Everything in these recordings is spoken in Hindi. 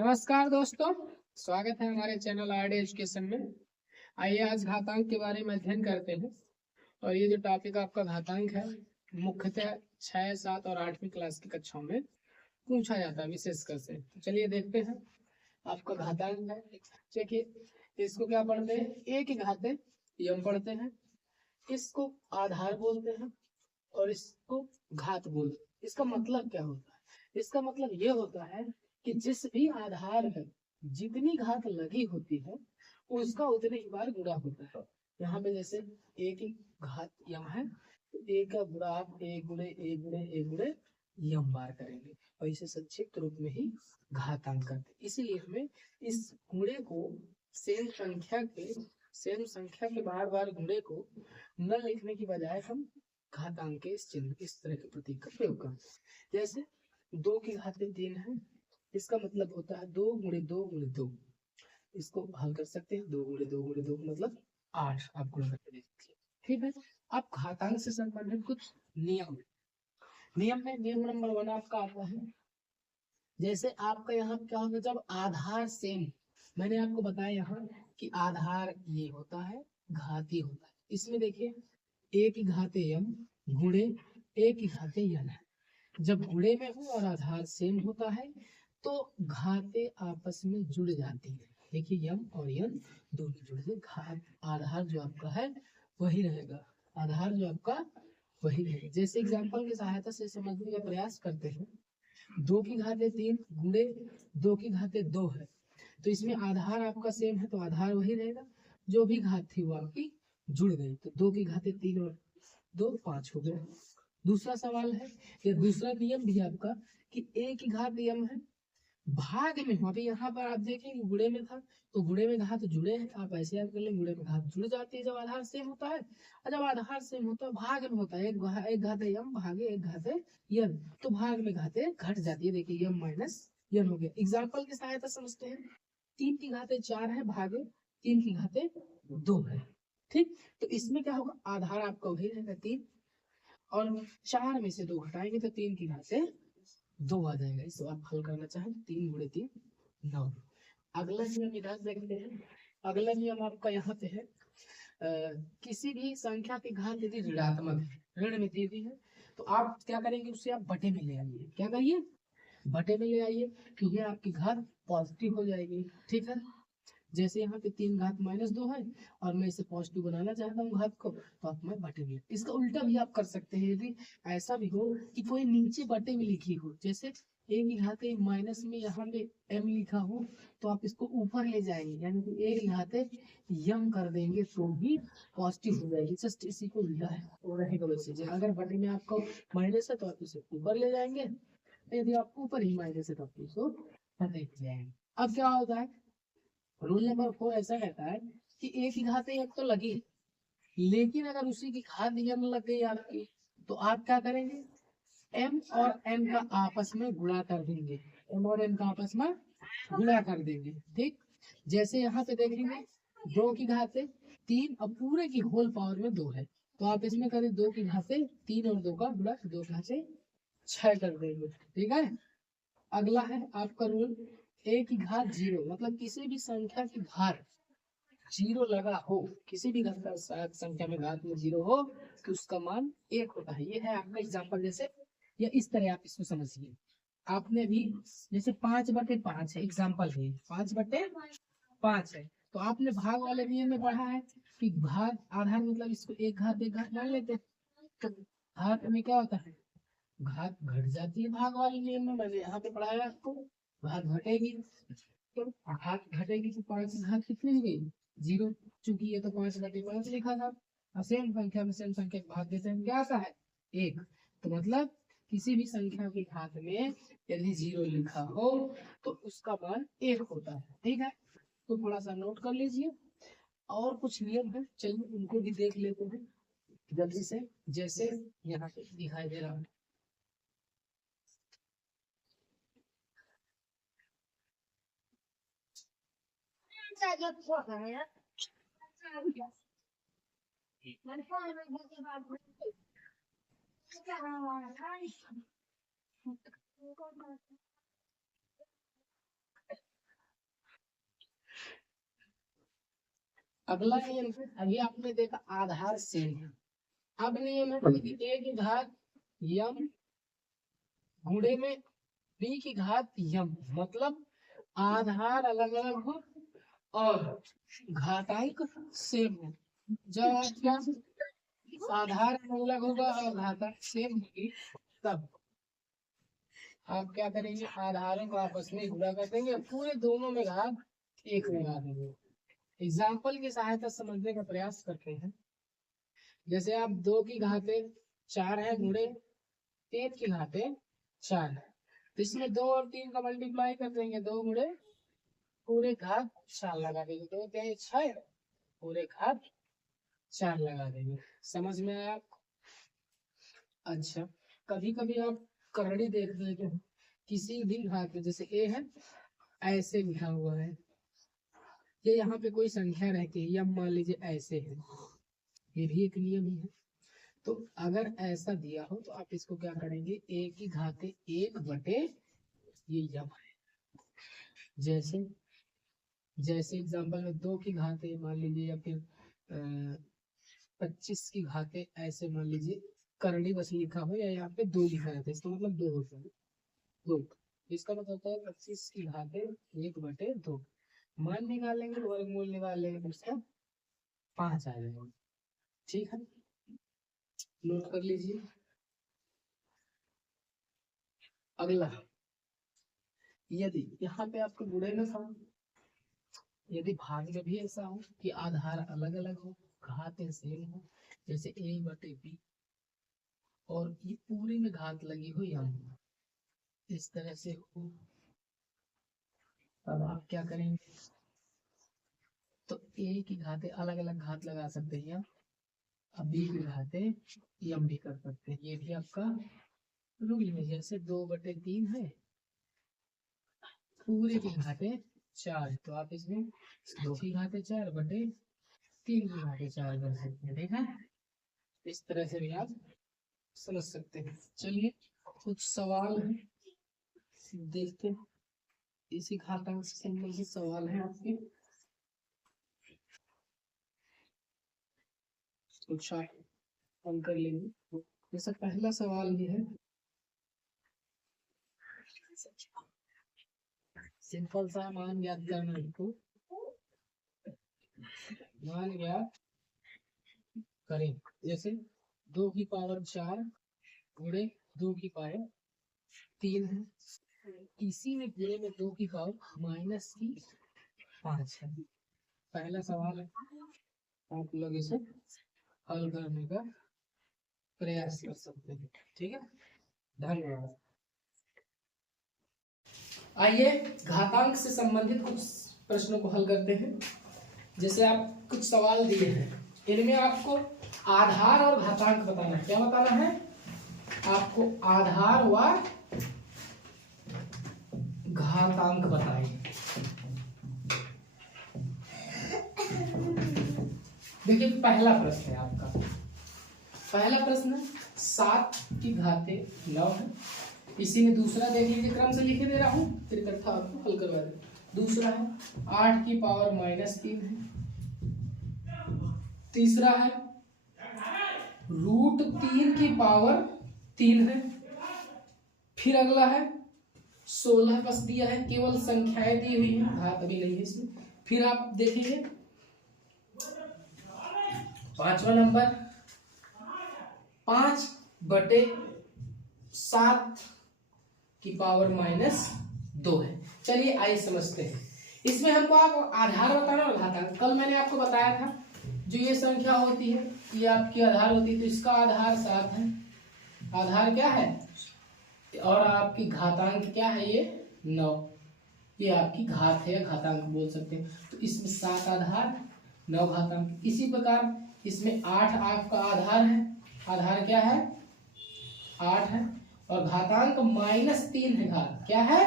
नमस्कार दोस्तों, स्वागत है हमारे चैनल आरडी एजुकेशन में। आइए आज घातांक के बारे में अध्ययन करते हैं। और ये जो टॉपिक आपका घातांक है, मुख्यतः 6, 7 और 8वीं क्लास की कक्षाओं में पूछा जाता है विशेषकर से। तो चलिए देखते हैं। आपका घातांक है, देखिए इसको क्या पढ़ते हैं, ए की घाते यम पढ़ते हैं, इसको आधार बोलते हैं और इसको घात बोलते हैं। इसका मतलब क्या होता है? इसका मतलब ये होता है कि जिस भी आधार है जितनी घात लगी होती है उसका उतने ही बार गुणा होता है। यहाँ पे जैसे ए की घात यम है तो ए का गुणा आप ए गुणे ए गुणे ए गुणे यम बार करेंगे और इसे संक्षिप्त रूप में ही घातांक करते हैं। इसीलिए हमें इस गुणे को सेम संख्या के बार बार गुणे को न लिखने की बजाय हम घातांक के इस चिन्ह इस तरह के प्रतीक का प्रयोग करते हैं। जैसे 2 की घाते 3 है, इसका मतलब होता है 2 गुणे 2 गुणे 2। इसको हल कर सकते हैं, 2 गुणे 2 गुणे 2 मतलब 8। आप गुणा करके देख लीजिए, ठीक है। अब घातांक से संबंधित कुछ नियम में नियम नंबर 1 आपका आता है। जैसे आपका यहाँ क्या होगा, जब आधार सेम, मैंने आपको बताया यहाँ कि आधार ये होता है, घाती होता है। इसमें देखिए ए की घाते यम गुणे ए की घाते यन है। जब गुणे में हो और आधार सेम होता है तो घाते आपस में जुड़ जाती है। देखिए यम और यन दोनों जुड़ गए, घात आधार जो आपका है वही रहेगा, आधार जो आपका वही रहेगा। जैसे एग्जांपल की सहायता से समझने का प्रयास करते हैं, 2 की घाते 3 गुणे 2 की घाते 2 है, तो इसमें आधार आपका सेम है तो आधार वही रहेगा, जो भी घात थी वो आपकी जुड़ गई। तो 2 की घाते 3 और 2 5 हो गए। दूसरा सवाल है, ये दूसरा नियम भी आपका कि ए की घात यम है, भाग में हो। अभी यहाँ पर आप देखेंगे गुणे में था तो गुणे में घात जुड़े हैं, आप ऐसे याद कर लें, गुणे में घात जुड़ जाती है जब आधार सेम होता है। और जब आधार सेम होता है भाग में होता है, एक घाते यम भागे एक घाते यन, तो भाग में घाते घट जाती है। देखिए यम माइनस यन हो गया। एग्जाम्पल की सहायता समझते हैं, 3 की घाते 4 है भागे 3 की घाते 2 है, ठीक। तो इसमें क्या होगा, आधार आपका वही रहेगा 3 और 4 में से 2 घटाएंगे तो 3 की घाते 2 आ जाएगा। इसको आप हल करना चाहें, 3 गुणे 3 9। अगला नियम इधर देखते हैं। अगला नियम आपका यहाँ पे है, किसी भी संख्या की घात यदि ऋणात्मक है, ऋण में दी हुई है, तो आप क्या करेंगे, उससे आप बटे में ले आइए। क्या करिए, बटे में ले आइए, क्योंकि आपकी घात पॉजिटिव हो जाएगी, ठीक है। जैसे यहाँ पे 3 घात -2 है और मैं इसे पॉजिटिव बनाना चाहता हूँ घात को, तो आप मैं बटे में। इसका उल्टा भी आप कर सकते हैं, यदि ऐसा भी हो कि कोई नीचे बटे में लिखी हो, जैसे ए की घाते माइनस में यहाँ पे m लिखा हो, तो आप इसको ऊपर ले जाएंगे, यानी कि ए की घाते यम कर देंगे तो भी पॉजिटिव हो जाएगी। जस्ट इसी को उल्टा है और रहेगा वैसे। अगर बटे में आपको माइनस है तो आप इसे ऊपर ले जाएंगे, यदि आपको ऊपर ही माइनस है तो आप इसको बटे ले जाएंगे। अब क्या होता है, रूल नंबर 4 ऐसा कहता है कि ए की घात एक तो लगी, लेकिन अगर उसी की घात यम लग गई आपकी, तो आप क्या करेंगे, m और n का आपस में गुणा कर देंगे, m और n का आपस में गुणा कर देंगे, ठीक। जैसे यहाँ पे देखेंगे 2 की घाते 3 और पूरे की होल पावर में 2 है, तो आप इसमें करें 2 की घाते 3 और 2 का गुणा 2 घाते 6 कर देंगे, ठीक है। अगला है आपका रूल, ए की घात 0, मतलब किसी भी संख्या की घात 0 लगा हो, किसी भी संख्या में घात में 0 हो तो उसका मान 1 होता है। ये है आपका एग्जांपल। जैसे या इस तरह आप इसको समझिए, आपने भी जैसे 5/5 है, एग्जांपल है 5/5 है, तो आपने भाग वाले नियम में पढ़ा है कि भाग आधार मतलब इसको एक घात मान लेते हैं, तो घात में क्या होता है, घात घट जाती है। भाग वाले नियम में मैंने यहाँ पे पढ़ाया आपको, घात घटेगी, तो घात घटेगी तो 5 की घात कितनी हो गई 0, चूंकि ये तो 5/5 लिखा था। सेम संख्या में सेम संख्या भाग देते हैं, क्या आता है 1। तो मतलब किसी भी संख्या की घात में यदि 0 लिखा हो तो उसका मान 1 होता है, ठीक है। तो थोड़ा सा नोट कर लीजिए। और कुछ नियम है, चलिए उनको भी देख लेते हैं जल्दी से। जैसे यहाँ पे दिखाई दे रहा है, अगला नियम है, अभी आपने देखा आधार सेम है। अब नियम है कि a की घात यम गुणे में b की घात यम, मतलब आधार अलग अलग हो और घातांक सेम हो। जब आपका आधार अलग अलग होगा और घातांक सेम होगी तब आप क्या करेंगे, आधारों को आपस में गुणा कर देंगे, पूरे दोनों में घात एक लगा देंगे। एग्जाम्पल की सहायता समझने का प्रयास करते हैं। जैसे आप 2 की घाते 4 है गुणे 3 की घाते 4 है, तो इसमें 2 और 3 का मल्टीप्लाई कर देंगे, 2 गुणे पूरे घात 4 लगा देंगे, 2 क्या 6 पूरे घात 4 लगा देंगे। समझ में आया आपको? अच्छा, कभी कभी आप करड़ी देख लेते हैं किसी भी घात में, जैसे ए है ऐसे लिखा हुआ है, ये यहाँ पे कोई संख्या रहती है या मान लीजिए ऐसे है, ये भी एक नियम ही है। तो अगर ऐसा दिया हो तो आप इसको क्या करेंगे, ए की घाते 1 बटे ये यम है। जैसे जैसे एग्जांपल में 2 की घाते मान लीजिए या फिर 25 की घाते ऐसे मान लीजिए करड़ी बस लिखा हो, या यहाँ पे 2 लिखा रहता है, इसका मतलब 2 होता है 2, इसका मतलब होता है 25 की घाते 1 बटे 2। मान निकालेंगे, वर्गमूल निकाल लेंगे, उसका 5 आ जाएगा। ठीक है, नोट कर लीजिए। अगला, यदि यहाँ पे आपको गुणे में था, यदि भाग में भी ऐसा हो कि आधार अलग अलग हो, घात सेम हो, जैसे a बटे b और ये पूरे में घात लगी हो यम, इस तरह से हो, तब आप क्या करेंगे, तो a की घाते अलग अलग घात लगा सकते हैं, अब b की घाते यम भी कर सकते हैं, ये भी आपका रूल है। जैसे 2 बटे 3 है पूरे की घाते 4, तो आप इसमें 2 की घाते 4 बटे 3 की घाते 4 कर सकते हैं। ठीक है, इस तरह से भी आप समझ सकते हैं। चलिए कुछ सवाल है देखते हैं, इसी घातांक से संबंधित सवाल है आपके, कुछ हम कर लेंगे। जैसा पहला सवाल ये है, सिंपल सा मान ज्ञात करना है, तो मान ज्ञात करें। जैसे 2 की पावर 4 गुणे 2 की पावर 3 है, इसी में गुणे में 2 की पावर माइनस की 5 है। पहला सवाल है, आप लोग इसे हल करने का प्रयास कर सकते हैं। ठीक है, धन्यवाद। आइए घातांक से संबंधित कुछ प्रश्नों को हल करते हैं। जैसे आप कुछ सवाल दिए हैं, इनमें आपको आधार और घातांक बताना है। क्या बताना है आपको, आधार व घातांक बताइए। देखिए पहला प्रश्न है आपका, पहला प्रश्न 7 की घाते 9 है, इसी में दूसरा देख लीजिए, क्रम से लिखे दे रहा हूँ फिर इकट्ठा आपको हल करवा दे। दूसरा है 8 की पावर -3 है, तीसरा है √3 की पावर 3 है, फिर अगला है 16 बस दिया है, केवल संख्याएं दी हुई है, घात अभी नहीं है इसमें। फिर आप देखेंगे 5वां नंबर 5 बटे 7 की पावर -2 है। चलिए आइए समझते हैं, इसमें हमको आप आधार बताना और घातांक। कल मैंने आपको बताया था जो ये संख्या होती है ये आपकी आधार होती है, तो इसका आधार 7 है, आधार क्या है, और आपकी घातांक क्या है ये 9, ये आपकी घात है या घातांक बोल सकते हैं। तो इसमें 7 आधार 9 घातांक। इसी प्रकार इसमें 8 आपका आधार है, आधार क्या है 8 है, और घातांक -3 है, घात क्या है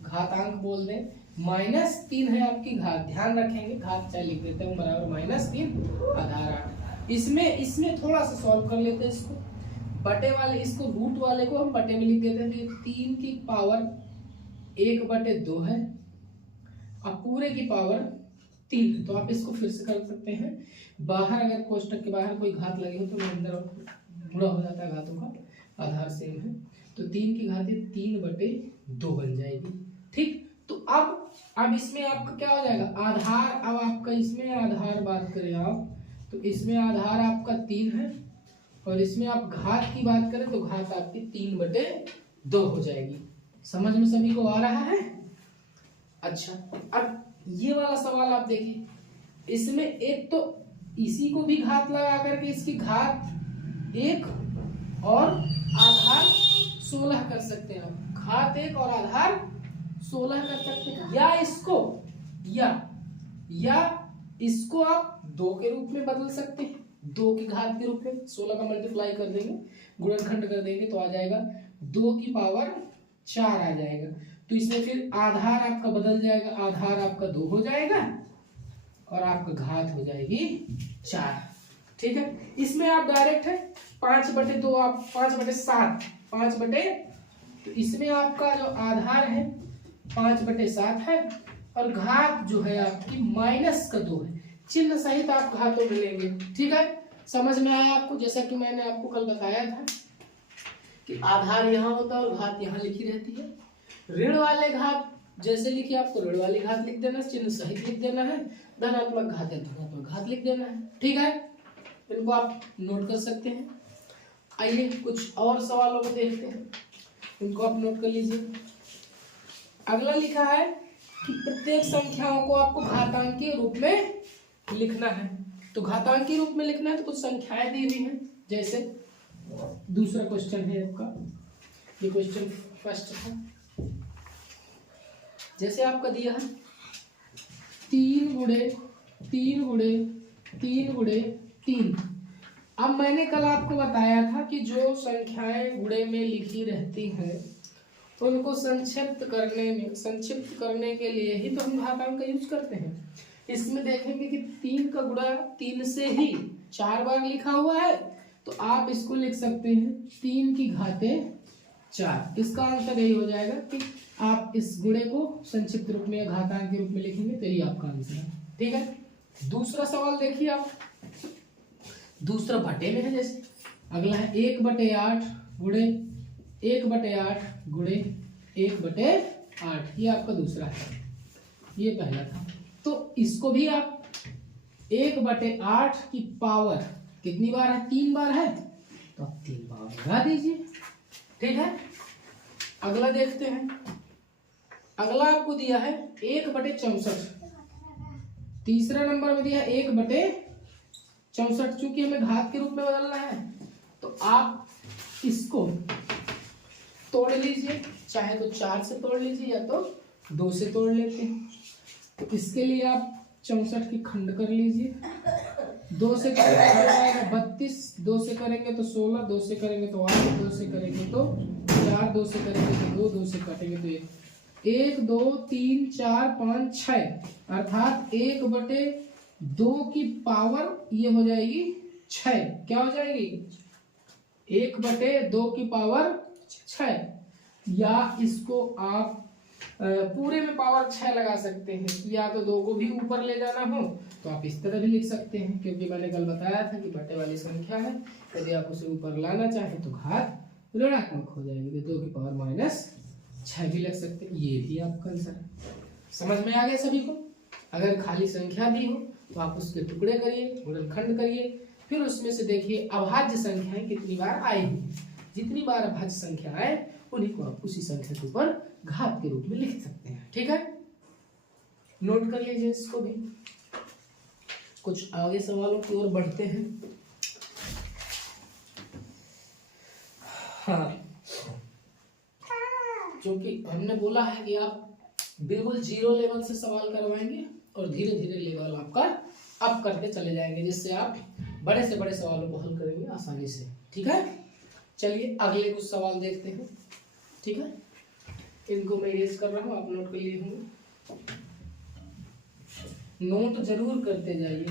घातांक बोल दें -3 है आपकी घात, ध्यान रखेंगे घात चाहे लिख देते हैं बराबर -3 आधार 8। इसमें थोड़ा सा सॉल्व कर लेते हैं इसको, बटे वाले इसको रूट वाले को हम बटे में लिख देते हैं, तो 3 की पावर 1 बटे 2 है, अब पूरे की पावर 3, तो आप इसको फिर से कर सकते हैं। बाहर अगर कोष्टक के बाहर कोई घात लगे हो तो अंदर गुणा हो जाता है घातों का, आधार सेम है, तो 3 की घातें 3/2 बन जाएगी। ठीक, तो अब इसमें आपका क्या हो जाएगा आधार। अब आपका इसमें आधार बात करें आप, तो इसमें आधार आपका 3 है, और इसमें आप घात की बात करें तो घात आपकी 3/2 हो जाएगी। समझ में सभी को आ रहा है? अच्छा, अब ये वाला सवाल आप देखिए, इसमें एक तो इसी को भी घात लगा करके इसकी घात 1 और आधार 16 कर सकते हैं आप। घात 1 और आधार 16 कर सकते हैं, या इसको आप 2 के रूप में बदल सकते हैं, 2 की घात के रूप में 16 का मल्टीप्लाई कर देंगे, गुणनखंड कर देंगे तो आ जाएगा 2 की पावर 4 आ जाएगा। तो इसमें फिर आधार आपका बदल जाएगा, आधार आपका 2 हो जाएगा और आपका घात हो जाएगी 4। ठीक है, इसमें आप डायरेक्ट है 5/2, आप 5/7, 5/, तो इसमें आपका जो आधार है 5/7 है, और घात जो है आपकी -2 है, चिन्ह सहित आप घातों में लेंगे। ठीक है, समझ में आया आपको? जैसा कि मैंने आपको कल बताया था कि आधार यहाँ होता है और घात यहाँ लिखी रहती है। ऋण वाले घात जैसे लिखी आपको ऋण वाली घात लिख देना, चिन्ह सहित लिख देना है, धनात्मक घात है धनात्मक घात लिख देना है। ठीक है, इनको आप नोट कर सकते हैं। आइए कुछ और सवालों को देखते हैं, इनको आप नोट कर लीजिए। अगला लिखा है कि प्रत्येक संख्याओं को आपको घातांकीय रूप में लिखना है। तो घातांकीय रूप में लिखना है तो कुछ संख्याएं दी हुई हैं, जैसे दूसरा क्वेश्चन है आपका, ये क्वेश्चन फर्स्ट है। जैसे आपका दिया है 3 × 3 × 3 × 3। अब मैंने कल आपको बताया था कि जो संख्याएं गुणे में लिखी रहती हैं उनको संक्षिप्त करने के लिए ही तो हम घातांक का यूज करते हैं। इसमें देखेंगे कि 3 का गुणा 3 से ही 4 बार लिखा हुआ है, तो आप इसको लिख सकते हैं 3 की घातें 4। इसका आंसर यही हो जाएगा कि आप इस गुणे को संक्षिप्त रूप में या घातांक के रूप में लिखेंगे तो यही आपका आंसर है। ठीक है, दूसरा सवाल देखिए आप, दूसरा बटे में है। जैसे अगला है 1/8 गुणे 1/8 गुणे 1/8, ये आपका दूसरा है, ये पहला था। तो इसको भी आप 1/8 की पावर कितनी बार है, 3 बार है, तो आप 3 बार लगा दीजिए। ठीक है, अगला देखते हैं। अगला आपको दिया है 1/64, तीसरा नंबर में दिया है 1/64। चूंकि हमें घात के रूप में बदलना है तो आप इसको तोड़ लीजिए, चाहे तो 4 से तोड़ लीजिए या तो 2 से तोड़ लेते हैं। तो इसके लिए आप 64 की खंड कर लीजिए, 2 से करेंगे 32, 2 से करेंगे तो 16, 2 से करेंगे तो 8, 2 से करेंगे तो 4, 2 से करेंगे तो 2, 2 से काटेंगे तो 1, 2, 3, 4, 5, 6, अर्थात 1/2 की पावर ये हो जाएगी 6। क्या हो जाएगी 1/2 की पावर 6, या इसको आप पूरे में पावर 6 लगा सकते हैं, या तो 2 को भी ऊपर ले जाना हो तो आप इस तरह भी लिख सकते हैं, क्योंकि मैंने कल बताया था कि बटे वाली संख्या है, यदि आप उसे ऊपर लाना चाहें तो घात ऋणात्मक हो जाएगी, तो 2 की पावर -6 भी लग सकते हैं। ये भी आपका आंसर है। समझ में आ गया सभी को? अगर खाली संख्या दी हो तो आप उसके टुकड़े करिए, गुणनखंड करिए, फिर उसमें से देखिए अभाज्य संख्याएं कितनी बार आएगी। जितनी बार अभाज्य संख्या आए उन्हीं को आप उसी संख्या के ऊपर घात के रूप में लिख सकते हैं। ठीक है, नोट कर लीजिए इसको भी। कुछ आगे सवालों की ओर बढ़ते हैं। हाँ, क्योंकि हमने बोला है कि आप बिल्कुल 0 लेवल से सवाल करवाएंगे और धीरे धीरे लेवल आपका अप करते चले जाएंगे, जिससे आप बड़े से बड़े सवालों को हल करेंगे आसानी से। ठीक है, चलिए अगले कुछ सवाल देखते हैं। ठीक है, इनको मैं इरेज कर रहा हूँ, आप नोट कर लिए होंगे, नोट जरूर करते जाइए।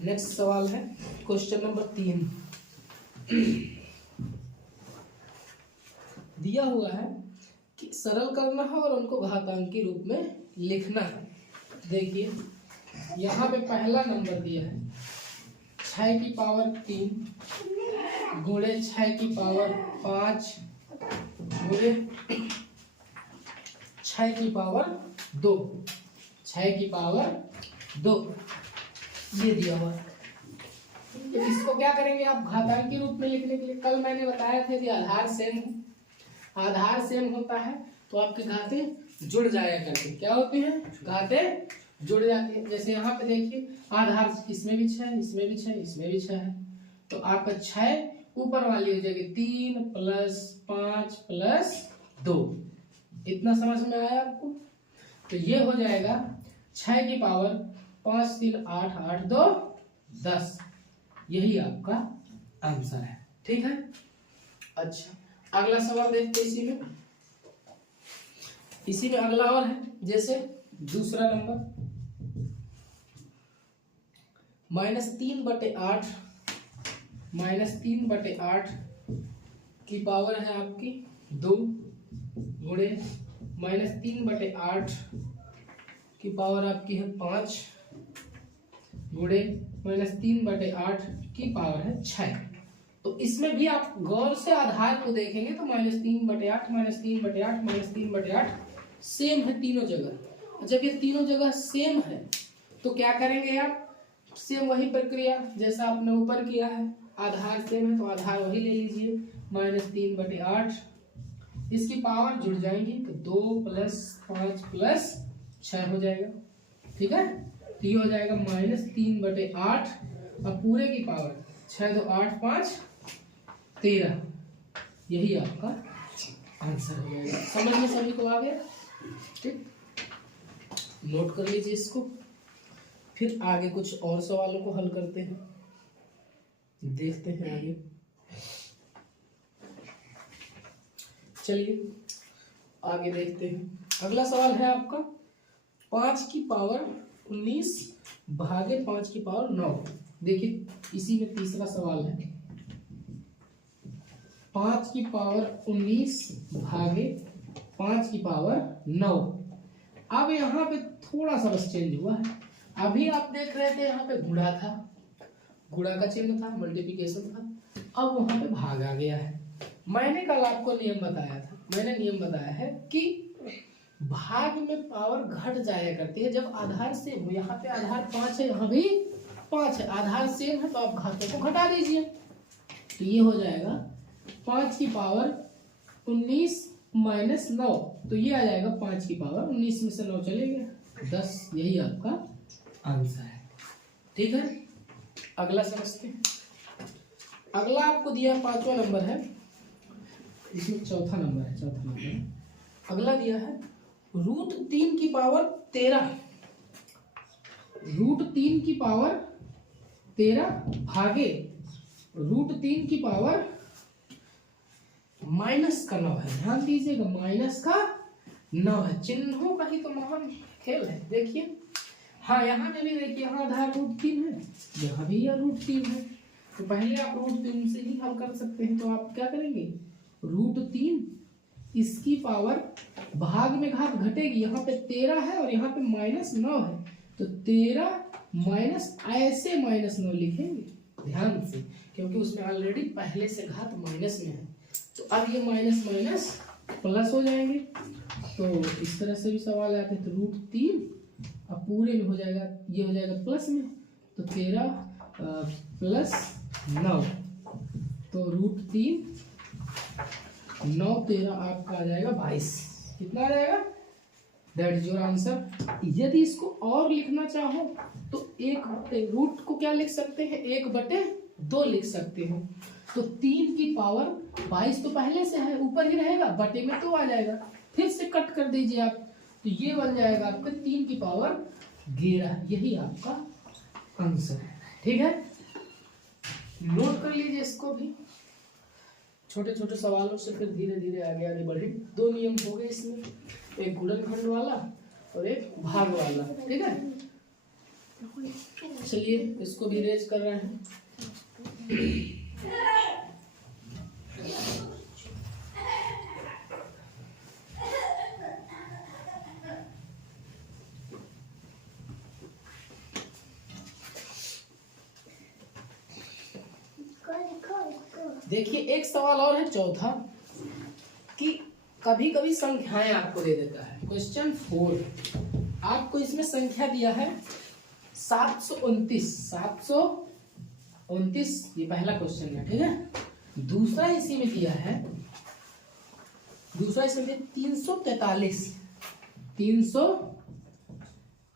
नेक्स्ट सवाल है क्वेश्चन नंबर 3। दिया हुआ है कि सरल करना है और उनको घातांक के रूप में लिखना है। देखिए यहाँ पे पहला नंबर दिया है 6 की पावर 3 गुणे 6 की पावर 5 गुणे 6 की पावर 2, 6 की पावर 2 ये दिया हुआ है। तो इसको क्या करेंगे आप घातांक के रूप में लिखने के लिए? कल मैंने बताया था कि आधार सेम है, आधार सेम होता है तो आपके घाते जुड़ जाया करते। क्या होते हैं? घाते जुड़ जाते हैं। जैसे यहाँ पे देखिए आधार इसमें भी 6, इसमें भी 6, इसमें भी 6 है, तो आपका 6 ऊपर वाली हो जाएगी 3 + 5 + 2। इतना समझ में आया आपको? तो ये हो जाएगा 6 की पावर 5 3 8 8 2 10। यही आपका आंसर है। ठीक है। अच्छा अगला सवाल देखते हैं इसी में अगला और है। जैसे दूसरा नंबर -3/8 -3/8 की पावर है आपकी 2 गुणे -3/8 की पावर आपकी है 5 गुणे -3/8 की पावर है 6। तो इसमें भी आप गौर से आधार को देखेंगे तो -3/8 -3/8 -3/8 सेम है तीनों जगह। जब ये तीनों जगह सेम है तो क्या करेंगे आप? सेम वही प्रक्रिया जैसा आपने ऊपर किया है, आधार सेम है तो आधार वही ले लीजिए -3/8, इसकी पावर जुड़ जाएंगी तो 2 + 5 + 6 हो जाएगा। ठीक है। तो ये हो जाएगा -3/8 और पूरे की पावर 6 2 8 5 13। यही आपका आंसर हो जाएगा। समझ में सभी को आ गया? ठीक, नोट कर लीजिए इसको। फिर आगे कुछ और सवालों को हल करते हैं, देखते हैं आगे। चलिए आगे देखते हैं। अगला सवाल है आपका 5 की पावर 19 भागे 5 की पावर 9। देखिए इसी में तीसरा सवाल है 5 की पावर 19 भागे 5 की पावर 9। अब यहाँ पे थोड़ा सा बस चेंज हुआ है। अभी आप देख रहे थे यहाँ पे गुणा था, गुणा का चिन्ह था, मल्टीप्लिकेशन था, अब वहां पे भाग आ गया है। मैंने कल आपको नियम बताया था, मैंने नियम बताया है कि भाग में पावर घट जाया करती है जब आधार सेम हो। यहाँ पे आधार 5 है, यहाँ भी 5 है, आधार सेम है तो आप घातों को घटा दीजिए। तो ये हो जाएगा 5 की पावर 19 - 9, तो ये आ जाएगा 5 की पावर 19 में से 9 चले गए 10। यही आपका आंसर है। ठीक है। अगला समझते हैं। अगला आपको दिया 5वां नंबर है, इसमें चौथा नंबर है। अगला दिया है √3 की पावर 13, √3 की पावर 13 भागे √3 की पावर -9 है। ध्यान दीजिएगा -9 है। चिन्हों का ही तो महान खेल है। देखिए हाँ यहाँ में भी देखिए, यहाँ आधार √3 है, यहाँ भी यह √3 है, तो पहले आप √3 से ही हल कर सकते हैं। तो आप क्या करेंगे? √3 इसकी पावर भाग में घात घटेगी, यहाँ पे 13 है और यहाँ पे -9 है, तो 13 ऐसे -9 लिखेंगे ध्यान से, क्योंकि उसमें ऑलरेडी पहले से घात माइनस में है। तो अब ये माइनस प्लस हो जाएंगे। तो इस तरह से भी सवाल आते हैं। तो √3 अब पूरे में हो जाएगा, ये हो जाएगा प्लस में, तो 13 + 9, तो √3 9 13 आपका आ जाएगा 22। कितना आ जाएगा? That is your answer. यदि इसको और लिखना चाहो तो रूट को क्या लिख सकते हैं? 1/2 लिख सकते हो। तो 3 की पावर 22 तो पहले से है, ऊपर ही रहेगा, बटे में तो आ जाएगा, फिर से कट कर दीजिए आप, तो ये बन जाएगा आपका 3 की पावर 11। यही आपका आंसर है। ठीक है। नोट कर लीजिए इसको भी। छोटे छोटे सवालों से फिर धीरे धीरे आगे बढ़े। 2 नियम हो गए इसमें, एक गुणनखंड वाला और एक भाग वाला। ठीक है। चलिए इसको भी रेज कर रहे हैं। देखिए एक सवाल और है चौथा, कि कभी कभी संख्याएं आपको दे देता है। क्वेश्चन 4 आपको इसमें संख्या दिया है 729। 729 ये पहला क्वेश्चन है, ठीक है। दूसरा इसी में दिया है, दूसरा इसमें 343। 300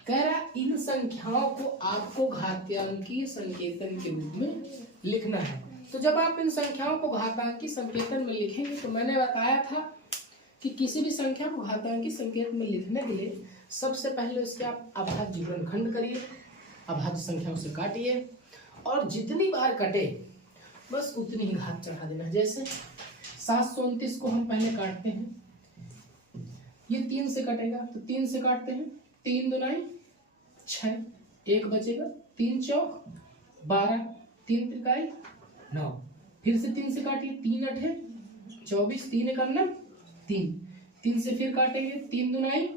कह रहा इन संख्याओं को आपको घातांकीय संकेतन के रूप में लिखना है। तो जब आप इन संख्याओं को घातांकीय संकेतन में लिखेंगे, तो मैंने बताया था कि किसी भी संख्या को घातांकीय संकेत में लिखने के लिए सबसे पहले उसके आप अभाज्य गुणनखंड करिए, अभाज्य संख्याओं से काटिए, और जितनी बार कटे बस उतनी ही घात चढ़ा देना। जैसे 729 को हम पहले काटते हैं, ये 3 से कटेगा तो 3 से काटते हैं, 3 दूनाई 6, 1 बचेगा, 3 चौक 12, 3 त्रिकाई 9, फिर से 3 से काटिए, 3 अठे 24, 3 एक 3, 3 से फिर काटेंगे, 3 दूनाई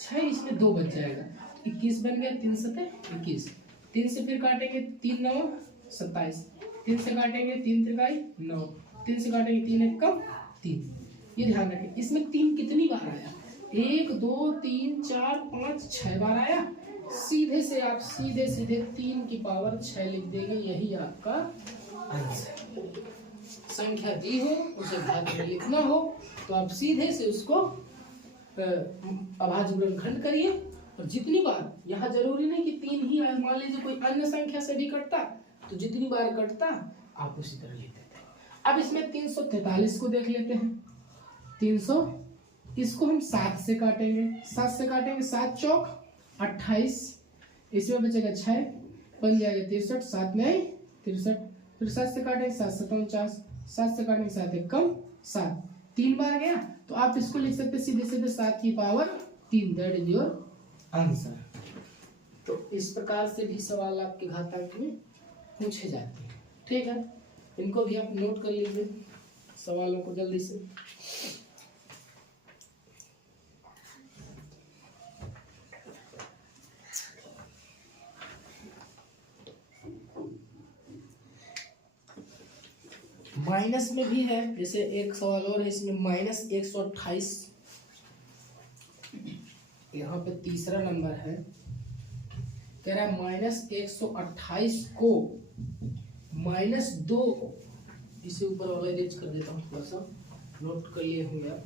6, इसमें 2 बच जाएगा, 21 बन गया, 3 सते 21, 3 से फिर काटेंगे, 3 9 27, 3 से काटेंगे, 3 त्रिकाई 9, 3 से काटेंगे, 3 एक 3। ये ध्यान रखें, इसमें 3 कितनी बार आया, 1 2 3 4 5 6 बार आया। सीधे से आप सीधे 3 की पावर 6 लिख देंगे, यही आपका आंसर। संख्या दी हो उसे घात में लिखना हो तो आप सीधे से उसको अभाज्य गुणनखंड करिए, और जितनी बार, यहाँ जरूरी नहीं कि 3 ही आए, मान लीजिए कोई अन्य संख्या से भी कटता तो जितनी बार कटता आप उसी तरह लिख देते। अब इसमें 343 को देख लेते हैं। 300 इसको हम 7 से काटेंगे, 7 से काटेंगे, 7 चौक 28, इसमें बचेगा 6, बन जाएगा 63, 7 में 63, फिर 7 से काटेंगे, 7 7 49, 7 से काटेंगे, 7 एक 7, 3 बार गया तो आप इसको लिख सकते सीधे 7 की power 3, that is your answer. तो इस प्रकार से भी सवाल आपके घातांक में पूछे जाते हैं, ठीक है। इनको भी आप नोट कर लीजिए सवालों को जल्दी से। माइनस में भी है, जैसे एक सवाल और है इसमें, -128, यहाँ पे तीसरा नंबर है, कह रहा है -128 को -2, इसे ऊपर वाला इरेज कर देता हूँ, थोड़ा सा नोट कर लिए होंगे आप।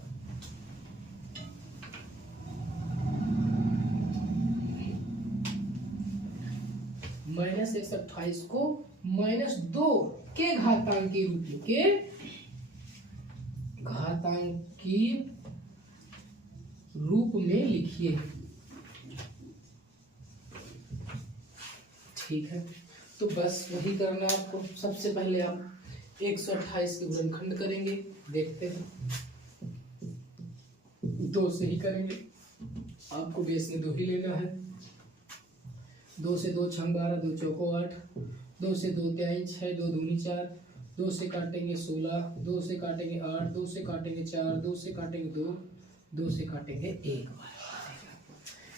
-128 को -2 के घातांकीय रूप में, के घातांकीय रूप में लिखिए, ठीक है। तो बस वही करना है आपको। सबसे पहले आप 128 के गुणनखंड करेंगे, देखते हैं 2 से ही करेंगे, आपको बेस में 2 ही लेना है। 2 से 2 6 12, 2 चौको 8, 2 से 2 23 6, 2 दूनी 4, 2 से काटेंगे 16, 2 से काटेंगे 8, 2 से काटेंगे 4, 2 से काटेंगे 2, 2 से काटेंगे 1 बार।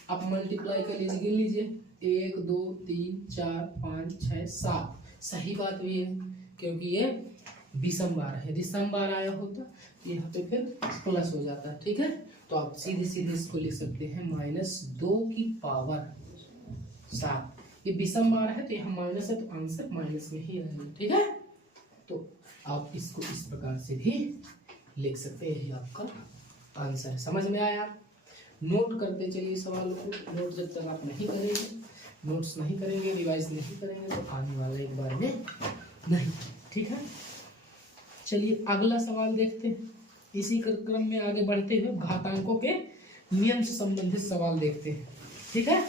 आप मल्टीप्लाई कर लीजिए, गिन लीजिए, 1 2 3 4 5 6 7। सही बात हुई है क्योंकि ये विषम बार है, यदि सम बार आया होता तो यहाँ पे फिर प्लस हो जाता है, ठीक है। तो आप सीधे इसको लिख सकते हैं -2 की पावर 7। ये विषम बार है तो यहाँ माइनस है तो आंसर माइनस में ही आएगा, ठीक है। तो आप इसको इस प्रकार से भी लिख सकते हैं, यही आपका आंसर है। समझ में आया? नोट करते चलिए सवालों को। नोट जब तक आप नहीं करेंगे, नोट्स नहीं करेंगे, रिवाइज नहीं करेंगे तो आने वाला एक बार में नहीं, ठीक है। चलिए अगला सवाल देखते हैं। इसी क्रम में आगे बढ़ते हुए घातांकों के नियम से संबंधित सवाल देखते हैं, ठीक है।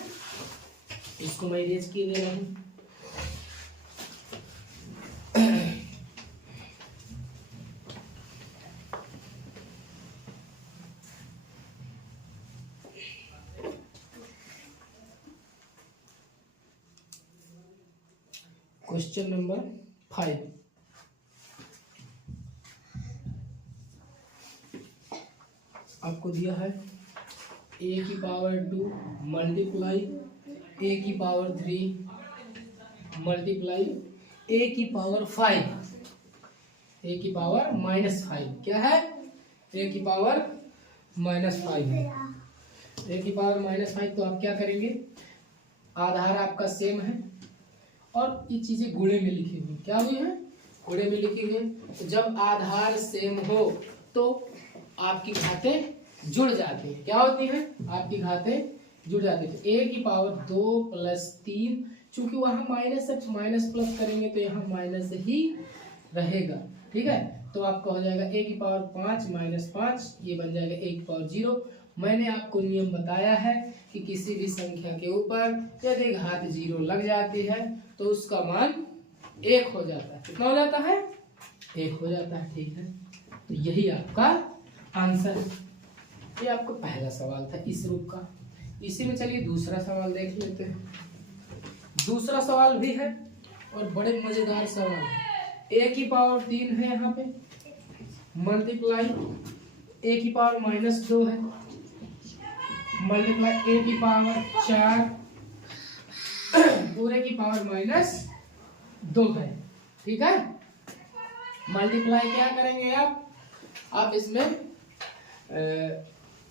इसको मैं इरेज किए दे रहा हूँ। क्वेश्चन नंबर 5, आपको दिया है a की पावर 2 मल्टीप्लाई a की पावर 3 मल्टीप्लाई a की पावर 5, ए की पावर -5 क्या है, ए की पावर -5 है। ए की पावर -5 तो आप क्या करेंगे, आधार आपका सेम है और ये चीजें गुणे में लिखी हुई क्या हुई है, गुणे में लिखी हुई। तो जब आधार सेम हो तो आपकी घातें जुड़ जाती है, क्या होती है, आपकी घातें जुड़ जाती है। तो ए की पावर 2 + 3, चूंकि वहां माइनस है माइनस प्लस करेंगे तो यहाँ माइनस ही रहेगा, ठीक है। तो आपका हो जाएगा ए की पावर 5 - 5, ये बन जाएगा ए की पावर 0। मैंने आपको नियम बताया है कि किसी भी संख्या के ऊपर यदि घात 0 लग जाती है तो उसका मान 1 हो जाता है। कितना हो जाता है, 1 हो जाता है, ठीक है। तो यही आपका आंसर है। ये आपका पहला सवाल था इस रूप का। इसी में चलिए दूसरा सवाल देख लेते हैं। दूसरा सवाल भी है और बड़े मजेदार सवाल है। ए की पावर 3 है यहाँ पे, मल्टीप्लाई ए की पावर -2 है, मल्टीप्लाई ए की पावर 4 पूरे की पावर -2 है, ठीक है। मल्टीप्लाई क्या करेंगे आप इसमें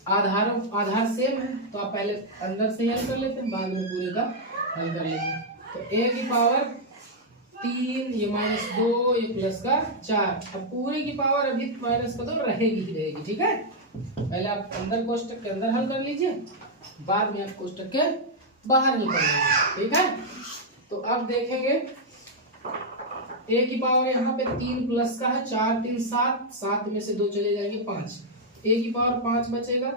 आधार सेम है तो आप पहले अंदर से हल कर लेते हैं, बाद में पूरे का हल कर लेंगे। तो ए की पावर 3, ये -2, ये प्लस का 4, अब पूरे की पावर अभी माइनस का तो रहेगी ही रहेगी, ठीक है। पहले आप अंदर कोष्टक के अंदर हल कर लीजिए, बाद में आप कोष्टक के बाहर हल कर लीजिए, ठीक है। तो अब देखेंगे ए की पावर यहाँ पे 3 प्लस का है, 4 3 7, 7 में से 2 चले जाएंगे 5, ए की पावर 5 बचेगा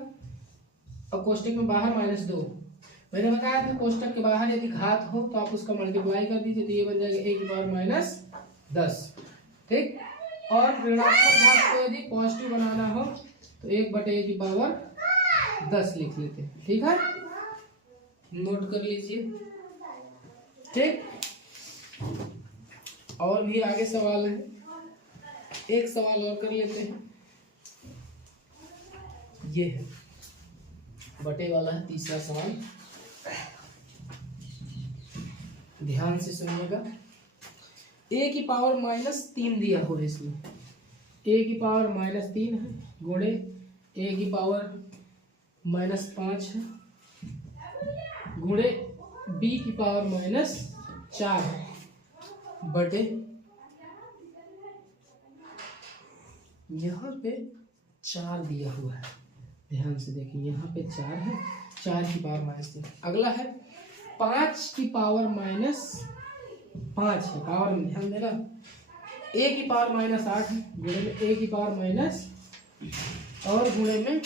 और कोष्टक में बाहर -2। मैंने बताया था कोष्टक के बाहर यदि घात हो तो आप उसका मल्टीप्लाई कर दीजिए, तो ये बन जाएगा ए की पावर -10, ठीक। और ऋणात्मक घात को यदि पॉजिटिव बनाना हो तो 1/a की पावर 10 लिख लेते हैं, ठीक है, नोट कर लीजिए, ठीक। और भी आगे सवाल है, एक सवाल और कर लेते हैं। ये है बटे वाला है तीसरा सवाल, ध्यान से सुनिएगा। ए की पावर -3 दिया हो इसमें, ए की पावर -3 है गुणे ए की पावर -5 है गुणे बी की पावर -4 है बटे यहाँ पे 4 दिया हुआ है, ध्यान से देखिए यहाँ पे 4 है, 4 की पावर -3। अगला है 5 की पावर -5 है, पावर में ध्यान देना। ए की पावर -8 है गुणे में ए की पावर माइनस और गुणे में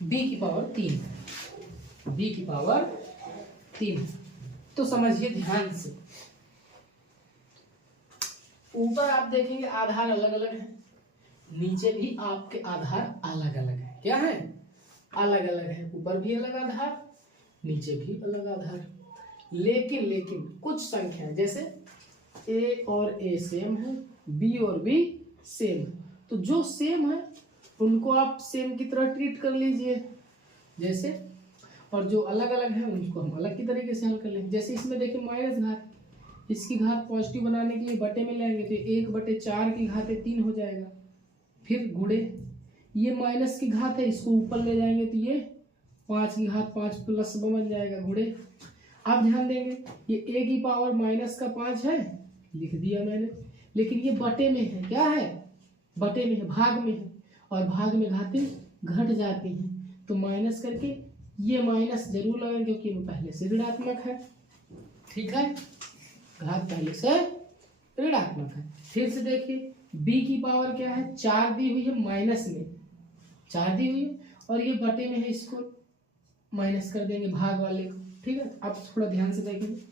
बी की पावर 3 है, बी की पावर 3। तो समझिए ध्यान से, ऊपर आप देखेंगे आधार अलग अलग है, नीचे भी आपके आधार अलग अलग है, क्या है, अलग अलग है। ऊपर भी अलग आधार, नीचे भी अलग आधार, लेकिन कुछ संख्या जैसे ए और ए सेम है, बी और बी सेम है, तो जो सेम है उनको आप सेम की तरह ट्रीट कर लीजिए जैसे, और जो अलग अलग है उनको हम अलग की तरीके से हल कर लेंगे। जैसे इसमें देखिए माइनस घात, इसकी घात पॉजिटिव बनाने के लिए बटे में लाएंगे तो 1/4 की घातें 3 हो जाएगा, फिर गुणे ये माइनस की घात है, इसको ऊपर ले जाएंगे तो ये 5 की घात 5 प्लस बन जाएगा गुणे। अब ध्यान देंगे ये ए की पावर -5 है, लिख दिया मैंने, लेकिन ये बटे में है, क्या है, बटे में है, भाग में है, और भाग में घातें घट जाती हैं तो माइनस करके ये माइनस जरूर लगाएंगे क्योंकि वो पहले से ऋणात्मक है, ठीक है, घात पहले से ऋणात्मक है। फिर से देखिए बी की पावर क्या है, 4 दी हुई है, माइनस में 4 दी हुई है और ये बटे में है, इसको माइनस कर देंगे भाग वाले को, ठीक है। अब थोड़ा ध्यान से देखेंगे,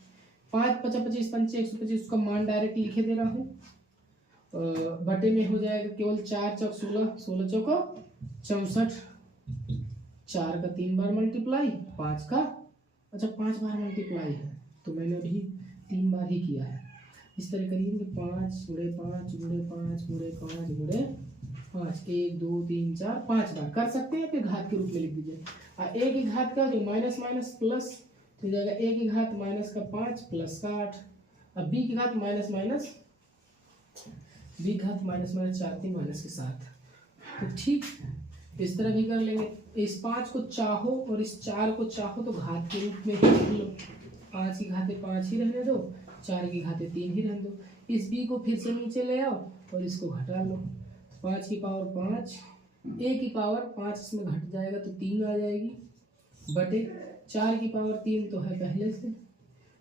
5 5 25 5 125 का मान डायरेक्ट लिखे दे रहा हूँ, बटे में हो जाएगा केवल 4 चौक 16, 16 चौको 64, 4 का 3 बार मल्टीप्लाई, 5 का 5 बार मल्टीप्लाई है तो मैंने अभी 3 बार ही किया है। इस तरह करिए 5 गुणे 5 गुणे 5 गुणे 5 गुणे 5, 1 2 3 4 5 बार कर सकते हैं, फिर घात के रूप में लिख दीजिए। ए की घात का जो माइनस माइनस प्लस तो हो जाएगा, ए की घात -5 प्लस का 8, अब बी की घात माइनस माइनस बी घात माइनस माइनस 4 3 माइनस के 7। तो ठीक इस तरह भी कर लेंगे। इस 5 को चाहो और इस 4 को चाहो तो घात के रूप में ही लिख लो। 5 की घाते 5 ही रहने दो, 4 की घाते 3 ही रहने दो। इस बी को फिर से नीचे ले आओ और इसको घटा लो। 5 की पावर 5, ए की पावर 5 इसमें घट जाएगा तो 3 आ जाएगी, बटे 4 की पावर 3 तो है पहले से।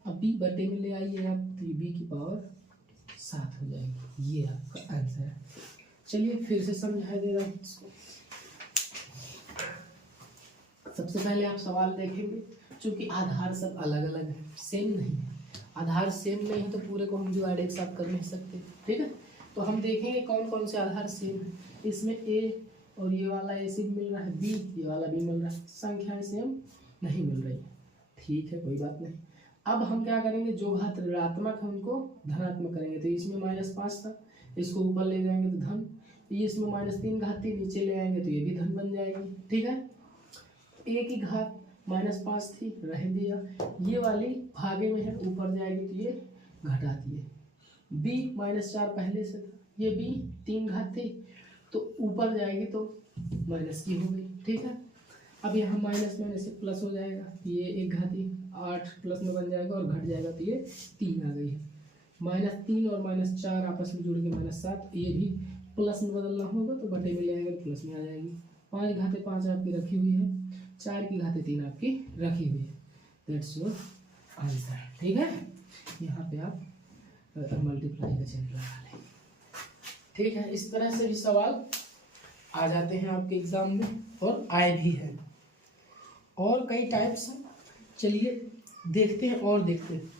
अब बी बटे में ले आइए आप, तो बी की पावर 7 हो जाएगी। ये आपका आंसर है। चलिए फिर से समझा दे रहा हूँ इसको। सबसे पहले आप सवाल देखेंगे, चूंकि आधार सब अलग अलग है, सेम नहीं है। आधार सेम नहीं है तो पूरे को हम डिवाइड एक साथ कर नहीं सकते, ठीक है। तो हम देखेंगे कौन कौन से आधार सेम है। इसमें ए और ये वाला ए से मिल रहा है, बी ये वाला भी मिल रहा है, संख्याएं सेम नहीं मिल रही है, ठीक है, कोई बात नहीं। अब हम क्या करेंगे, जो घात ऋणात्मक है उनको धनात्मक करेंगे। तो इसमें -5 था, इसको ऊपर ले जाएंगे तो धन। ये इसमें -3 घात थी, नीचे ले आएंगे तो ये भी धन बन जाएगी, ठीक है। ए की घात -5 थी, रह दिया। ये वाली भागे में है, ऊपर जाएगी तो ये घटाती है। बी -4 पहले से था, ये बी 3 घात थी तो ऊपर जाएगी तो माइनस की हो गई, ठीक है। अब यहाँ माइनस माइनस से प्लस हो जाएगा, ये 1 घाती 8 प्लस में बन जाएगा और घट जाएगा तो ये 3 आ गई है। -3 और -4 आपस में जुड़ के -7, ये भी प्लस में बदलना होगा तो बटे में ले आएगा तो प्लस में आ जाएगी। 5 घाते 5 आपकी रखी हुई है, 4 की घाते 3 आपकी रखी हुई है। दैट्स योर आंसर, ठीक है। यहाँ पे आप मल्टीप्लाई का चिन्ह लगा लें, ठीक है। इस तरह से भी सवाल आ जाते हैं आपके एग्जाम में और आए भी हैं। और कई टाइप्स हैं, चलिए देखते हैं और देखते हैं।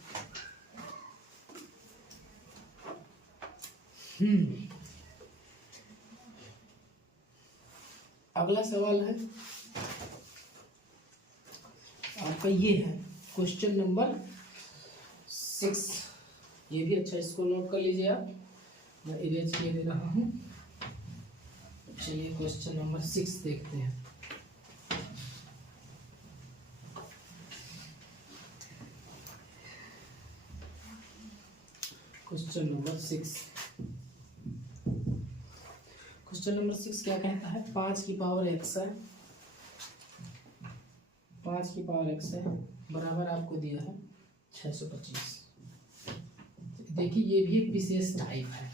अगला सवाल है आपका, ये है क्वेश्चन नंबर 6। ये भी अच्छा, इसको नोट कर लीजिए आप, मैं इरेज किए दे रहा हूँ। चलिए क्वेश्चन नंबर 6 देखते हैं। क्वेश्चन नंबर 6, क्वेश्चन नंबर 6 क्या कहता है, 5 की पावर x है, 5 की पावर x है, बराबर आपको दिया है 625। देखिए ये भी एक विशेष टाइप है,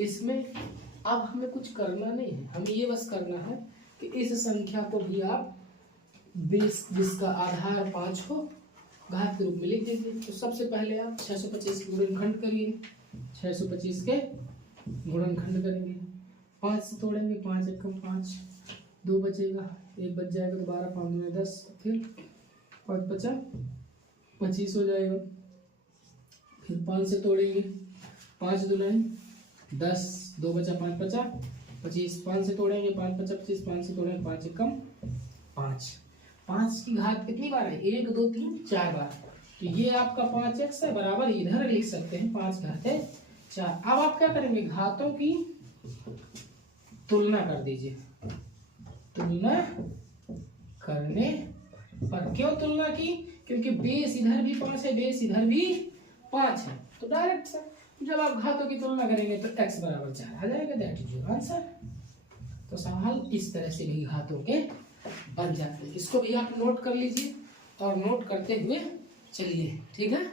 इसमें अब हमें कुछ करना नहीं है, हमें ये बस करना है कि इस संख्या को भी आप 20 जिसका आधार 5 हो घात के रूप में लिख दीजिए। तो सबसे पहले आप 625 के गुणनखंड करिए, 625 के गुणनखंड करेंगे, 5 से तोड़ेंगे, 5 एकम 5, 2 बचेगा, 1 बच जाएगा तो 12 5 में 10, फिर 5 5 25 हो जाएगा। फिर 5 से तोड़ेंगे, 5 दूनी 10, 2 बचा 5 5 25, 5 से तोड़ेंगे, 5 5 25, 5 से तोड़ेंगे, 5 एकम 5, 5 की घात कितनी बार है, 1 2 3 4 बार। तो ये आपका 5x है, बराबर इधर लिख सकते हैं 5 घाते 4। अब आप क्या करेंगे, घातों की तुलना कर दीजिए, तुलना करने पर। क्यों तुलना की, क्योंकि बेस इधर भी 5 है, बेस इधर भी 5 है, तो डायरेक्ट से जब आप घातों की तुलना करेंगे तो x बराबर 4 आ जाएगा, दैट इज योर आंसर। तो सवाल इस तरह से भी घातों के बन जाते हैं, इसको भी आप नोट कर लीजिए और नोट करते हुए चलिए, ठीक है।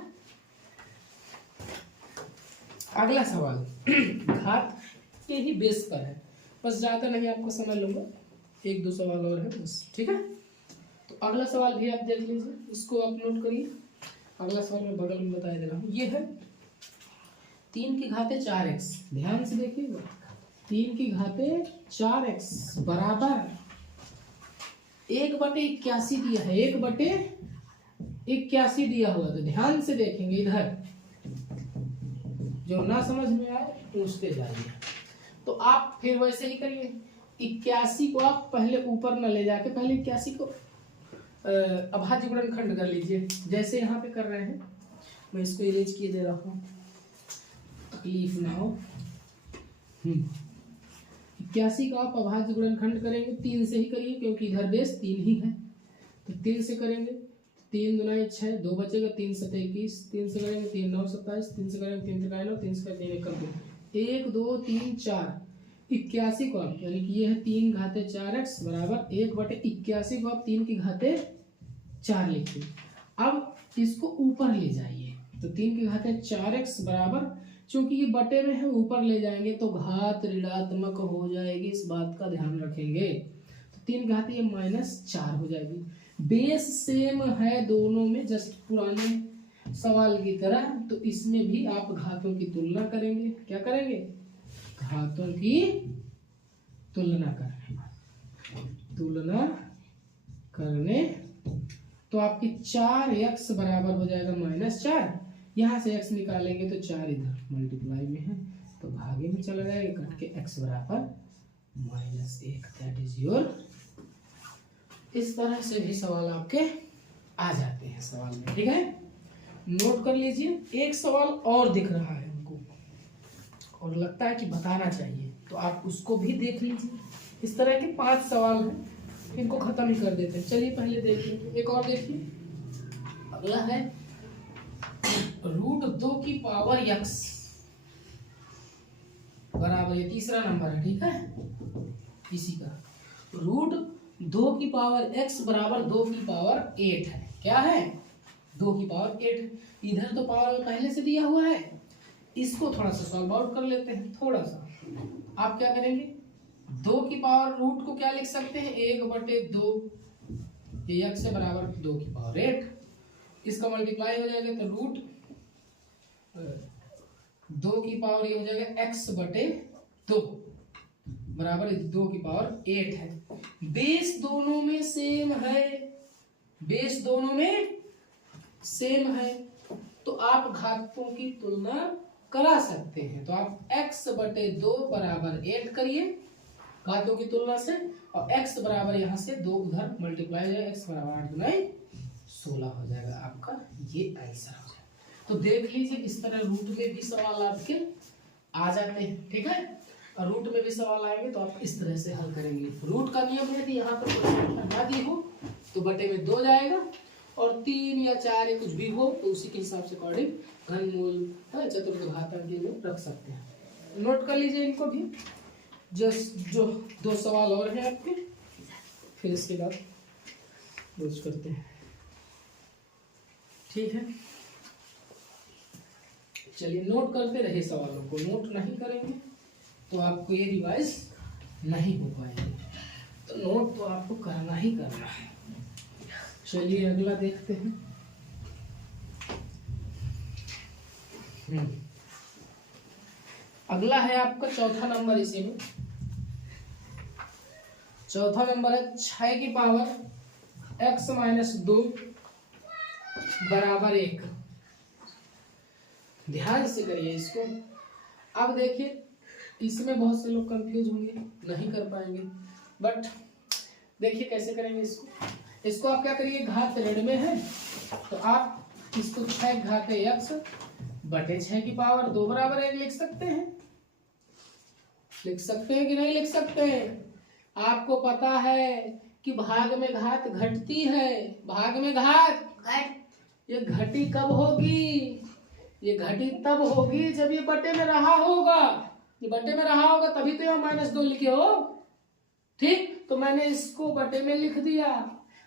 अगला सवाल घात के ही बेस पर है, बस ज्यादा नहीं आपको समझ लूंगा, 1-2 सवाल और है बस, ठीक है। तो अगला सवाल भी आप देख लीजिए, इसको आप नोट करिए। अगला सवाल मैं बगल में बता दे रहा हूँ, ये है 3 की घाते 4x, ध्यान से देखिएगा, 3 की घाते 4x बराबर 1/81 दिया है, 1/81 दिया हुआ। तो ध्यान से देखेंगे इधर, जो ना समझ में आए पूछते जाइए। तो आप फिर वैसे ही करिए, 81 को आप पहले ऊपर न ले जाके पहले 81 को अभाज्य गुणनखंड कर लीजिए, जैसे यहाँ पे कर रहे हैं। मैं इसको इरेज किए दे रहा हूँ, तकलीफ ना हो। 81 का आप अभाज्य गुणनखंड करेंगे, 3 से ही करिए क्योंकि इधर बेस 3 ही है। तो 3 से करेंगे, 3 दूनी 6, 2 बचेगा, 3 7 21, 3 से करेंगे 3 9 27, 3 से करेंगे 3 9, 3 से करेंगे 1 2, 1 2 3 4 81 को आप, यानी कि ये है 3 घाते 4x बराबर 1/81 को आप 3 की घाते 4 लिखिए। अब इसको ऊपर ले जाइए, तो 3 की घाते 4x बराबर, क्योंकि ये बटे में है ऊपर ले जाएंगे तो घात ऋणात्मक हो जाएगी, इस बात का ध्यान रखेंगे। तो 3 घात ये -4 हो जाएगी। बेस सेम है दोनों में, जस्ट पुराने सवाल की तरह, तो इसमें भी आप घातों की तुलना करेंगे। क्या करेंगे? घातों की तुलना करने तो आपकी 4x बराबर हो जाएगा -4, यहाँ से x निकालेंगे तो 4 इधर मल्टीप्लाई में है तो भागे में चला जाएगा, कट के x बराबर -1, दैट इज योर। इस तरह से भी सवाल आपके आ जाते हैं सवाल में, ठीक है। नोट कर लीजिए। एक सवाल और दिख रहा है हमको और लगता है कि बताना चाहिए, तो आप उसको भी देख लीजिए। इस तरह के 5 सवाल हैं, इनको खत्म ही कर देते हैं। चलिए पहले देख लीजिए, एक और देखिए। अगला है √2x बराबर, ये तीसरा नंबर है, ठीक है। इसी का √2x बराबर 2⁸ है। क्या है? 2⁸। इधर तो पावर पहले से दिया हुआ है, इसको थोड़ा सा सॉल्व आउट कर लेते हैं। थोड़ा सा आप क्या करेंगे, 2 की पावर रूट को क्या लिख सकते हैं, 1/2, ये x से बराबर 2⁸। इसका मल्टीप्लाई हो जाएगा तो √2 की पावर ये हो जाएगा x/2 बराबर 2⁸ है। बेस दोनों में सेम है, बेस दोनों में सेम है, तो आप घातों की तुलना करा सकते हैं। तो आप x/2 बराबर 8 करिए घातों की तुलना से, और x बराबर यहाँ से 2 उधर मल्टीप्लाई हो जाएगा, x बराबर 8 × 16 हो जाएगा आपका, ये आंसर हो जाएगा। तो देख लीजिए, इस तरह रूट में भी सवाल आपके आ जाते हैं, ठीक है। और रूट में भी सवाल आएंगे तो आप इस तरह से हल करेंगे। रूट का नियम है कि यहाँ पर हटा दी हो तो बटे में 2 जाएगा, और 3 या 4 या कुछ भी हो तो उसी के हिसाब से अकॉर्डिंग घनमूल चतुर्घातांक में रख सकते हैं। नोट कर लीजिए इनको भी। जस्ट जो 2 सवाल और हैं आपके, फिर इसके बाद क्लोज करते हैं, ठीक है। चलिए नोट करते रहे सवालों को, नोट नहीं करेंगे तो आपको ये रिवाइज नहीं हो पाएंगे, तो नोट तो आपको करना ही करना है। चलिए अगला देखते हैं। अगला है आपका चौथा नंबर, इसी में चौथा नंबर है 6 की पावर x-2 बराबर 1। ध्यान से करिए इसको। अब देखिए, इसमें बहुत से लोग कंफ्यूज होंगे, नहीं कर पाएंगे, बट देखिए कैसे करेंगे इसको आप क्या करिए, घात ऋण में है तो आप इसको 6 घाते x बटे 6 की पावर 2 बराबर 1 लिख सकते हैं। लिख सकते हैं कि नहीं लिख सकते हैं? आपको पता है कि भाग में घात घटती है, भाग में घात ये घटी कब होगी? ये घटी तब होगी जब ये बटे में रहा होगा। ये बटे में रहा होगा तभी तो यहाँ -2 लिखे हो, ठीक। तो मैंने इसको बटे में लिख दिया।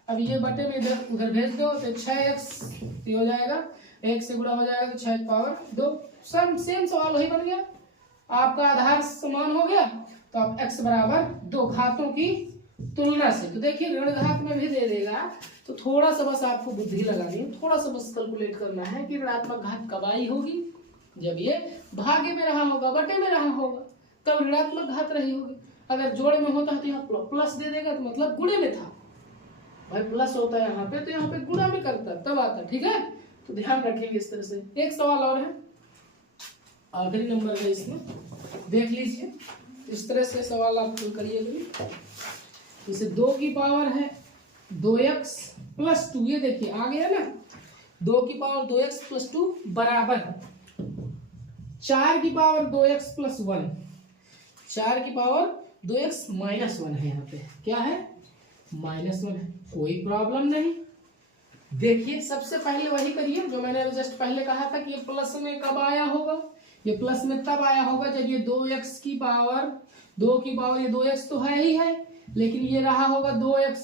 अब ये बटे में इधर उधर भेज दो तो 6x ये हो जाएगा, 1 से गुणा हो जाएगा तो 6 की पावर 2। सेम सवाल वही बन गया, आपका आधार समान हो गया। तो आप x बराबर 2 घातों की तुलना से, तो देखिए ऋण घात में भी दे देगा, तो थोड़ा सा बस आपको बुद्धि लगानी है, थोड़ा सा बस कैलकुलेट करना है कि ऋणात्मक घात कब आई होगी, जब ये भागे में रहा होगा, बटे में रहा होगा, तब ऋणात्मक घात रही होगी। अगर जोड़ में होता है तो यहाँ प्लस दे देगा, तो मतलब गुणे में था। भाई प्लस होता है यहाँ पे तो यहाँ पे गुणा में करता तब आता, ठीक है। तो ध्यान रखेंगे इस तरह से। एक सवाल और है, आखिरी नंबर है इसमें, देख लीजिए। इस तरह से सवाल आप हल करिएगा। जैसे 2 की पावर है 2x + 2, ये देखिए आ गया ना, 2 की पावर 2x + 2 बराबर 4 की पावर 2x + 1, 4 की पावर 2x - 1 है। यहाँ पे क्या है? -1 है, कोई प्रॉब्लम नहीं। देखिए सबसे पहले वही करिए जो मैंने जस्ट पहले कहा था कि ये प्लस में कब आया होगा, ये प्लस में तब आया होगा जब ये 2x की पावर 2 की पावर, ये 2x तो है ही है, लेकिन ये रहा होगा 2x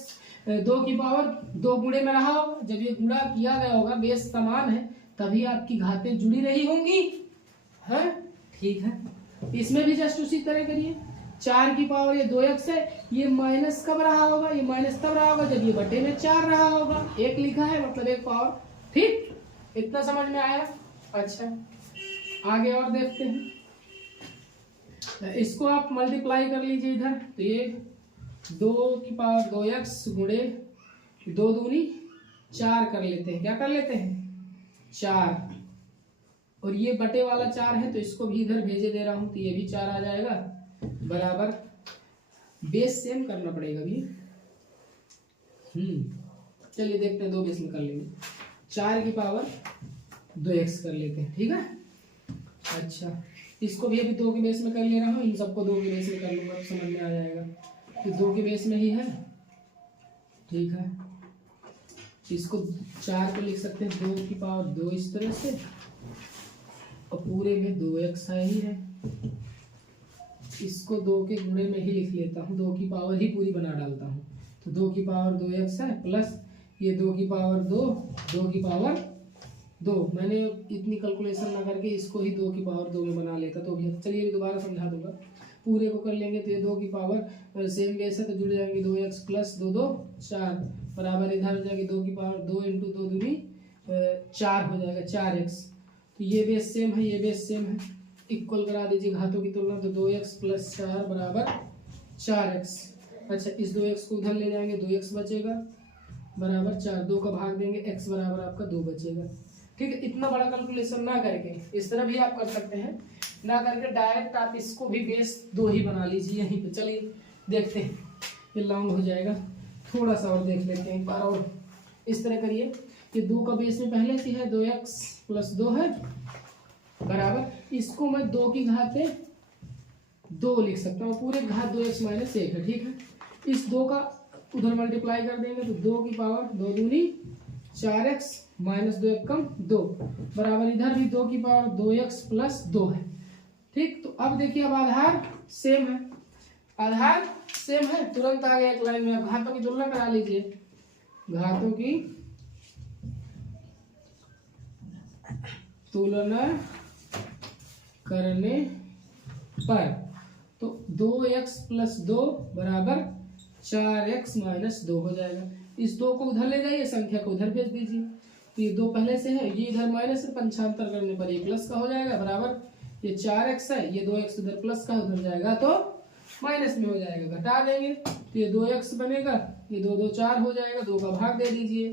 2 की पावर 2 गुणे में रहा होगा। जब ये गुणा किया गया होगा, बेस समान है, तभी आपकी घातें जुड़ी रही होंगी, है ठीक है। इसमें भी जस्ट उसी तरह करिए। 4 की पावर ये 2x है, ये माइनस कब रहा होगा, ये माइनस तब रहा होगा जब ये बटे में 4 रहा होगा। 1 लिखा है मतलब 1 पावर, ठीक, इतना समझ में आया। अच्छा आगे और देखते हैं, इसको आप मल्टीप्लाई कर लीजिए इधर, तो ये 2 की पावर 2x गुणे 2 दूनी 4 कर लेते हैं। क्या कर लेते हैं 4, और ये बटे वाला 4 है तो इसको भी इधर भेजे दे रहा हूं, तो ये भी 4 आ जाएगा बराबर। बेस सेम करना पड़ेगा भी। चलिए देखते हैं, 2 बेस में कर लेंगे। 4 की पावर 2x कर लेते हैं, ठीक है। अच्छा इसको भी अभी 2 के बेस में कर ले रहा हूँ, इन सबको 2 के बेस में कर लूंगा, समझ में आ जाएगा। तो 2 के बेस में ही है, ठीक है। इसको 4 को लिख सकते हैं 2 की पावर 2 इस तरह से, और पूरे में 2x है ही है। इसको 2 के गुणे में ही लिख लेता हूँ, 2 की पावर ही पूरी बना डालता हूँ। तो 2 की पावर 2x है, प्लस ये 2 की पावर 2, 2 की पावर 2। मैंने इतनी कैलकुलेशन ना करके इसको ही 2 की पावर 2 में बना लेता तो भी। चलिए दोबारा समझा दूंगा, पूरे को कर लेंगे तो ये 2 की पावर सेम बेस है तो जुड़ जाएंगे 2x प्लस 2 2 4 बराबर, इधर हो जाएगी 2 की पावर 2 इंटू 2 दूनी 4 हो जाएगा 4x। तो ये बेस सेम है, ये बेस सेम है, इक्वल करा दीजिए घातों की तुलना, तो 2x प्लस 4 बराबर 4x। अच्छा इस 2x को उधर ले जाएंगे, 2x बचेगा बराबर 4, 2 का भाग देंगे, x बराबर आपका 2 बचेगा, ठीक है। इतना बड़ा कैलकुलेशन ना करके इस तरह भी आप कर सकते हैं, ना करके डायरेक्ट आप इसको भी बेस 2 ही बना लीजिए यहीं पे। चलिए देखते हैं, ये लॉन्ग हो जाएगा, थोड़ा सा और देख लेते हैं एक बार और। इस तरह करिए, ये 2 का बेस में पहले से है 2x प्लस 2 है बराबर, इसको मैं 2 की घाते 2 लिख सकता हूँ, पूरे घात 2x माइनस 1 है, ठीक है। इस 2 का उधर मल्टीप्लाई कर देंगे तो 2 की पावर 2 दूनी 4x माइनस 2 1 कम 2 बराबर, इधर भी 2 की पावर 2x प्लस 2 है, ठीक। तो अब देखिए, अब आधार सेम है, आधार सेम है, तुरंत आ गया एक लाइन में। अब घातों की तुलना करा लीजिए, घातों की तुलना करने पर तो 2x प्लस 2 बराबर 4x माइनस 2 हो जाएगा। इस 2 को उधर ले जाइए, संख्या को उधर भेज दीजिए, तो ये 2 पहले से है, ये इधर माइनस से पंचांतर करने पर ये प्लस का हो जाएगा बराबर, ये 4x है, ये 2x उधर प्लस का उधर जाएगा तो माइनस में हो जाएगा, घटा देंगे तो ये 2x बनेगा, ये 2 2 4 हो जाएगा, 2 का भाग दे दीजिए,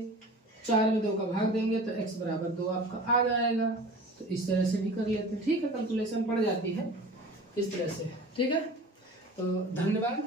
4 में 2 का भाग देंगे तो x बराबर 2 आपका आ जाएगा। तो इस तरह से भी कर लेते हैं, ठीक है, कैलकुलेशन पड़ जाती है इस तरह से, ठीक है। तो धन्यवाद।